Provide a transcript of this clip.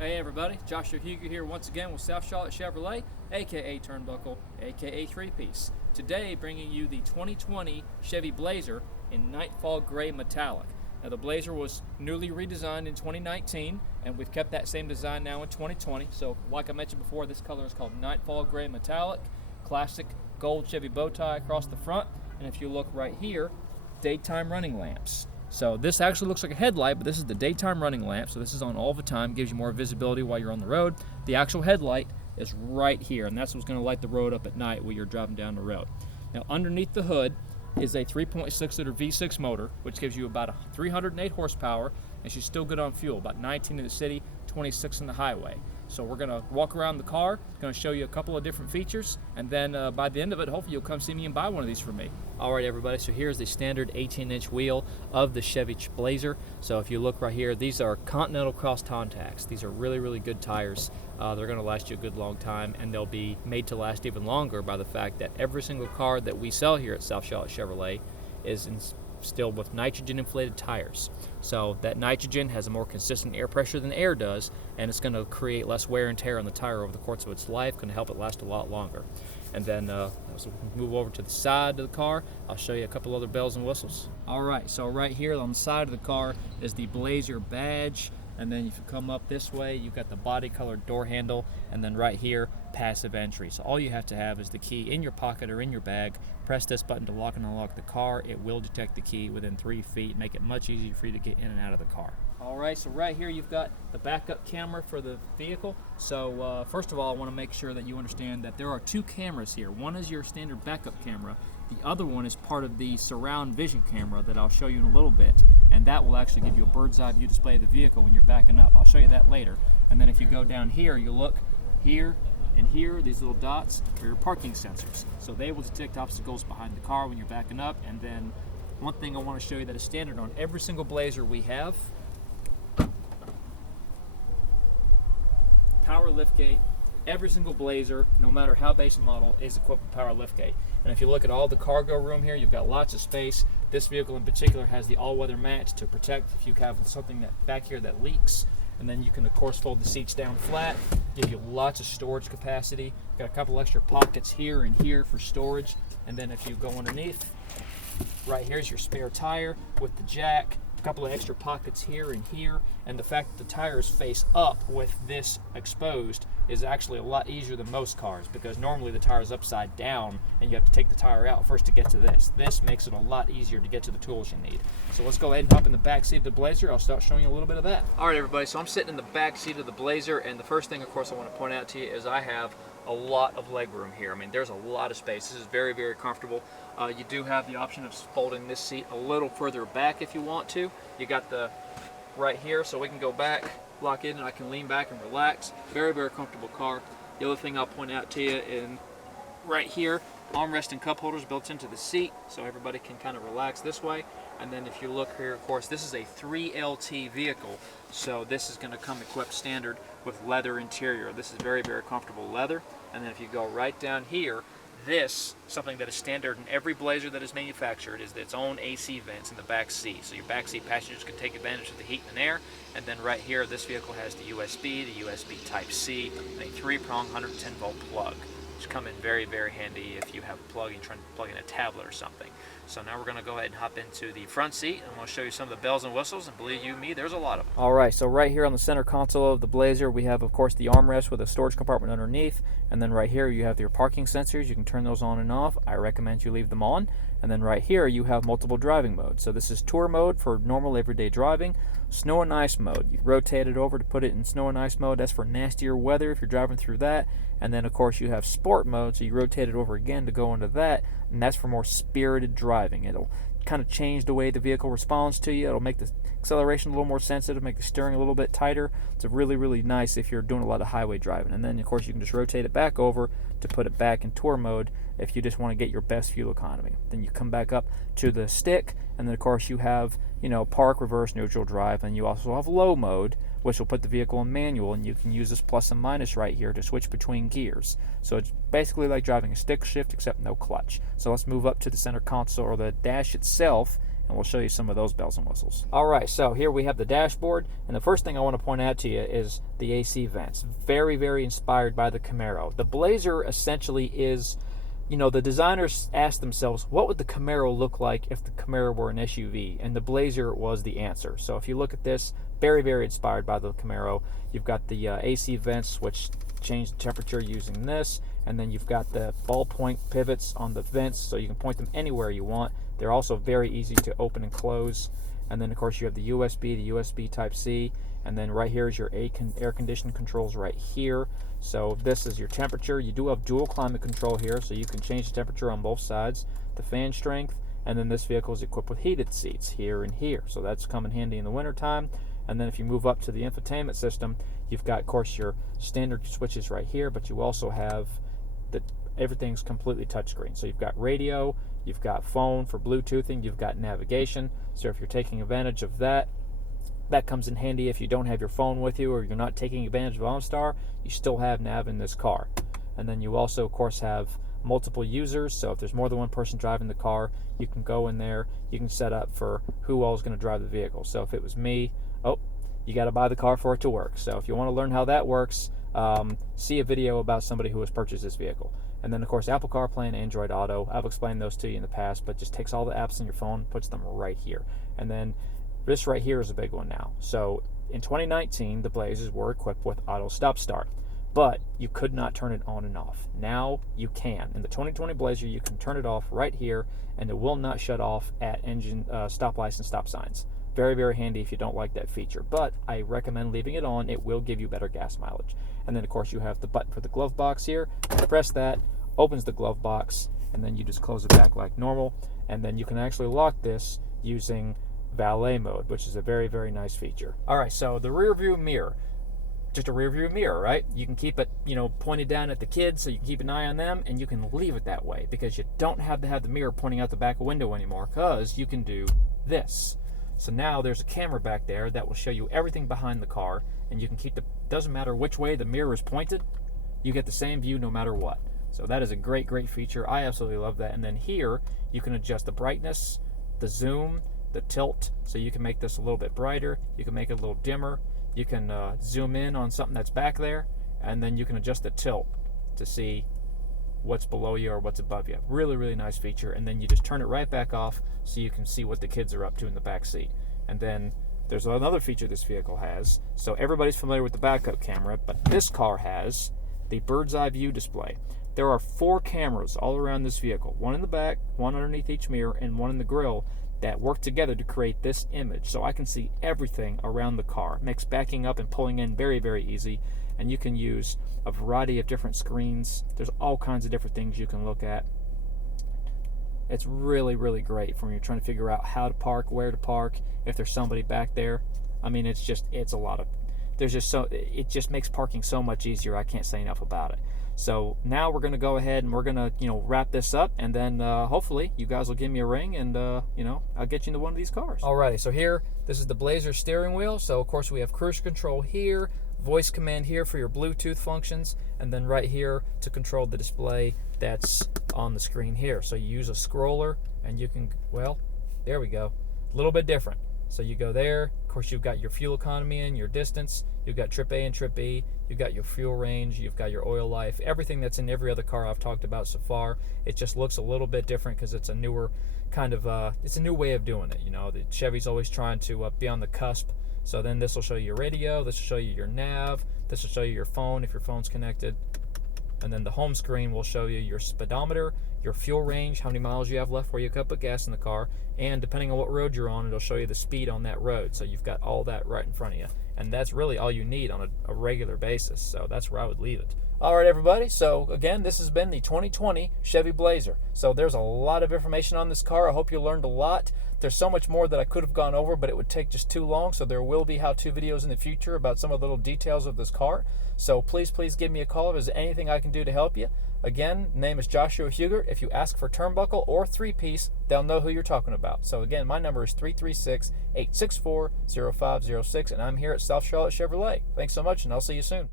Hey everybody, Joshua Huger here once again with South Charlotte Chevrolet, aka Turnbuckle, aka 3-Piece. Today bringing you the 2020 Chevy Blazer in Nightfall Gray Metallic. Now the Blazer was newly redesigned in 2019 and we've kept that same design now in 2020. So like I mentioned before, this color is called Nightfall Gray Metallic. Classic gold Chevy bow tie across the front, and if you look right here, daytime running lamps. So this actually looks like a headlight, but this is the daytime running lamp, so this is on all the time, gives you more visibility while you're on the road. The actual headlight is right here, and that's what's going to light the road up at night while you're driving down the road. Now underneath the hood is a 3.6 liter V6 motor, which gives you about 308 horsepower, and she's still good on fuel, about 19 in the city, 26 in the highway. So we're going to walk around the car, going to show you a couple of different features, and then by the end of it, hopefully you'll come see me and buy one of these from me. All right, everybody, so here's the standard 18-inch wheel of the Chevy Blazer. So if you look right here, these are Continental Cross Contacts. These are really, really good tires. They're going to last you a good long time, and they'll be made to last even longer by the fact that every single car that we sell here at South Charlotte Chevrolet is still with nitrogen inflated tires. So that nitrogen has a more consistent air pressure than air does, and it's going to create less wear and tear on the tire over the course of its life, going to help it last a lot longer. And then so we can move over to the side of the car. I'll show you a couple other bells and whistles. All right, so right here on the side of the car is the Blazer badge. And then if you come up this way, you've got the body colored door handle, and then right here, passive entry. So all you have to have is the key in your pocket or in your bag. Press this button to lock and unlock the car. It will detect the key within 3 feet, make it much easier for you to get in and out of the car. All right, so right here you've got the backup camera for the vehicle. So first of all, I want to make sure that you understand that there are 2 cameras here. One is your standard backup camera. The other one is part of the surround vision camera that I'll show you in a little bit, and that will actually give you a bird's eye view display of the vehicle when you're backing up. I'll show you that later. And then if you go down here, you look here and here, these little dots are your parking sensors. So they will detect obstacles behind the car when you're backing up. And then one thing I want to show you that is standard on every single Blazer we have, power liftgate. Every single Blazer, no matter how base model, is equipped with power liftgate. And if you look at all the cargo room here, you've got lots of space. This vehicle in particular has the all-weather mat to protect if you have something that back here that leaks. And then you can of course fold the seats down flat, give you lots of storage capacity. Got a couple extra pockets here and here for storage. And then if you go underneath, right here's your spare tire with the jack. A couple of extra pockets here and here, and the fact that the tires face up with this exposed is actually a lot easier than most cars, because normally the tire is upside down and you have to take the tire out first to get to this. This makes it a lot easier to get to the tools you need. So let's go ahead and hop in the back seat of the Blazer. I'll start showing you a little bit of that. All right, everybody, so I'm sitting in the back seat of the Blazer, and the first thing, of course, I want to point out to you is I have a lot of leg room here. I mean, there's a lot of space. This is very, very comfortable. You do have the option of folding this seat a little further back if you want to. You got the right here, so we can go back, lock in, and I can lean back and relax. Very, very comfortable car. The other thing I'll point out to you in right here, armrest and cup holders built into the seat, so everybody can kind of relax this way. And then if you look here, of course, this is a 3LT vehicle, so this is going to come equipped standard with leather interior. This is very, very comfortable leather. And then if you go right down here, this, something that is standard in every Blazer that is manufactured, is its own AC vents in the back seat. So your back seat passengers can take advantage of the heat and air. And then right here, this vehicle has the USB Type-C, and a 3-prong 110-volt plug, which come in very, very handy if you have a plug and you're trying to plug in a tablet or something. So now we're going to go ahead and hop into the front seat. I'm going to show you some of the bells and whistles, and believe you me, there's a lot of them. All right, so right here on the center console of the Blazer, we have, of course, the armrest with a storage compartment underneath. And then right here, you have your parking sensors. You can turn those on and off. I recommend you leave them on. And then right here, you have multiple driving modes. So this is tour mode for normal everyday driving. Snow and ice mode. You rotate it over to put it in snow and ice mode. That's for nastier weather if you're driving through that. And then, of course, you have sport mode, so you rotate it over again to go into that, and that's for more spirited driving. It'll kind of change the way the vehicle responds to you. It'll make the acceleration a little more sensitive, make the steering a little bit tighter. It's really, really nice if you're doing a lot of highway driving. And then, of course, you can just rotate it back over to put it back in tour mode if you just want to get your best fuel economy. Then you come back up to the stick, and then, of course, you have, park, reverse, neutral, drive, and you also have low mode, which will put the vehicle in manual, and you can use this plus and minus right here to switch between gears. So it's basically like driving a stick shift except no clutch. So let's move up to the center console or the dash itself, and we'll show you some of those bells and whistles. All right, so here we have the dashboard, and the first thing I want to point out to you is the AC vents. Very, very inspired by the Camaro. The Blazer essentially is, the designers asked themselves, what would the Camaro look like if the Camaro were an SUV? And the Blazer was the answer. So if you look at this, very, very inspired by the Camaro. You've got the AC vents, which change the temperature using this, and then you've got the ballpoint pivots on the vents, so you can point them anywhere you want. They're also very easy to open and close. And then, of course, you have the USB Type-C, and then right here is your air conditioning controls right here. So this is your temperature. You do have dual climate control here, so you can change the temperature on both sides. The fan strength, and then this vehicle is equipped with heated seats here and here, so that's come in handy in the wintertime. And then if you move up to the infotainment system, you've got, of course, your standard switches right here, but you also have everything's completely touchscreen. So you've got radio, you've got phone for Bluetoothing, you've got navigation. So if you're taking advantage of that, that comes in handy if you don't have your phone with you or you're not taking advantage of OnStar, you still have nav in this car. And then you also, of course, have multiple users. So if there's more than one person driving the car, you can go in there, you can set up for who all is going to drive the vehicle. So if it was me, you got to buy the car for it to work. So if you want to learn how that works, see a video about somebody who has purchased this vehicle. And then, of course, Apple CarPlay and Android Auto. I've explained those to you in the past, but just takes all the apps on your phone, puts them right here. And then this right here is a big one now. So in 2019, the Blazers were equipped with auto stop start, but you could not turn it on and off. Now you can. In the 2020 Blazer, you can turn it off right here, and it will not shut off at engine stoplights and stop signs. Very, very handy if you don't like that feature, but I recommend leaving it on. It will give you better gas mileage. And then, of course, you have the button for the glove box here. Press that, opens the glove box, and then you just close it back like normal. And then you can actually lock this using valet mode, which is a very, very nice feature. All right, so the rear view mirror. Just a rear view mirror, right? You can keep it, pointed down at the kids so you can keep an eye on them, and you can leave it that way because you don't have to have the mirror pointing out the back window anymore, because you can do this. So now there's a camera back there that will show you everything behind the car, and you can keep doesn't matter which way the mirror is pointed, you get the same view no matter what. So that is a great, great feature. I absolutely love that. And then here, you can adjust the brightness, the zoom, the tilt, so you can make this a little bit brighter, you can make it a little dimmer, you can zoom in on something that's back there, and then you can adjust the tilt to see what's below you or what's above you. Really, really nice feature. And then you just turn it right back off so you can see what the kids are up to in the back seat. And then there's another feature this vehicle has. So everybody's familiar with the backup camera, but this car has the bird's eye view display. There are 4 cameras all around this vehicle, one in the back, one underneath each mirror, and one in the grille, that work together to create this image. So I can see everything around the car. It makes backing up and pulling in very, very easy. And you can use a variety of different screens. There's all kinds of different things you can look at. It's really, really great when you're trying to figure out how to park, where to park, if there's somebody back there. I mean, it's a lot of, it just makes parking so much easier. I can't say enough about it. So now we're going to go ahead and we're going to, wrap this up, and then hopefully you guys will give me a ring, and I'll get you into one of these cars. Alrighty, so here, this is the Blazer steering wheel. So of course we have cruise control here, voice command here for your Bluetooth functions, and then right here to control the display that's on the screen here. So you use a scroller, and you can, well, there we go, a little bit different. So you go there, of course you've got your fuel economy and your distance, you've got trip A and trip B, you've got your fuel range, you've got your oil life, everything that's in every other car I've talked about so far. It just looks a little bit different because it's a newer kind of, it's a new way of doing it. The Chevy's always trying to be on the cusp. So then this will show you your radio, this will show you your nav, this will show you your phone if your phone's connected. And then the home screen will show you your speedometer, your fuel range, how many miles you have left where you could put gas in the car, and depending on what road you're on, it'll show you the speed on that road. So you've got all that right in front of you. And that's really all you need on a regular basis. So that's where I would leave it. All right, everybody. So again, this has been the 2020 Chevy Blazer. So there's a lot of information on this car. I hope you learned a lot. There's so much more that I could have gone over, but it would take just too long. So there will be how-to videos in the future about some of the little details of this car. So please give me a call if there's anything I can do to help you. Again, name is Joshua Hugert. If you ask for turnbuckle or 3-piece, they'll know who you're talking about. So again, my number is 336-864-0506, and I'm here at South Charlotte Chevrolet. Thanks so much, and I'll see you soon.